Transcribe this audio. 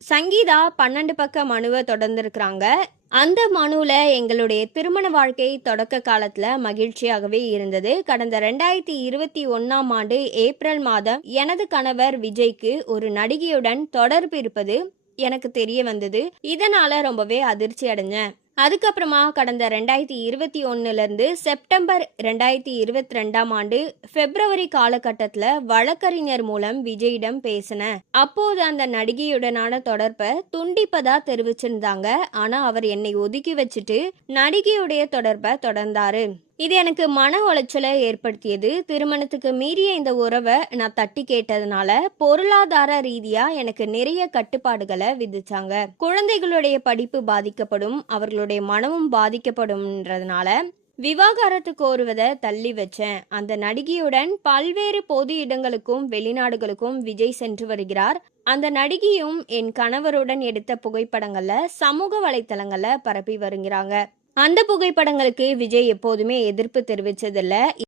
சங்கீதா 12 பக்க மனுவை தொடர்ந்துருக்கிறாங்க. அந்த மனுவில் எங்களுடைய திருமண வாழ்க்கை தொடக்க காலத்தில் மகிழ்ச்சியாகவே இருந்தது. கடந்த 2021ஆம் ஆண்டு ஏப்ரல் மாதம் எனது கணவர் விஜய்க்கு ஒரு நடிகையுடன் தொடர்பு இருப்பது எனக்கு தெரிய வந்தது. இதனால ரொம்பவே அதிர்ச்சி அடைஞ்சேன். அதுக்கப்புறமா கடந்த 2021 செப்டம்பர் 2022ஆம் ஆண்டு பிப்ரவரி காலகட்டத்தில் வழக்கறிஞர் மூலம் விஜயிடம் பேசினேன். அப்போது அந்த நடிகையுடனான தொடர்பை துண்டிப்பதா தெரிவிச்சிருந்தாங்க. ஆனா அவர் என்னை ஒதுக்கி வச்சுட்டு நடிகையுடைய தொடர்பை தொடர்ந்தாரு. இது எனக்கு மன உளைச்சலை ஏற்படுத்தியது. திருமணத்துக்கு மீறிய இந்த உறவை நான் தட்டி கேட்டதுனால பொருளாதார ரீதியா எனக்கு நிறைய கட்டுப்பாடுகளை விதிச்சாங்க. குழந்தைகளுடைய படிப்பு பாதிக்கப்படும், அவர்களுடைய மனமும் பாதிக்கப்படும்ன்றதுனால விவாகரத்து கோருவதை தள்ளி வச்சேன். அந்த நடிகையுடன் பல்வேறு பொது இடங்களுக்கும் வெளிநாடுகளுக்கும் விஜய் சென்று வருகிறார். அந்த நடிகையும் என் கணவருடன் எடுத்த புகைப்படங்கள்ல சமூக வலைத்தளங்கள்ல பரப்பி வருகிறாங்க. அந்த புகைப்படங்களுக்கு விஜய் எப்போதுமே எதிர்ப்பு தெரிவிச்சதில்லை.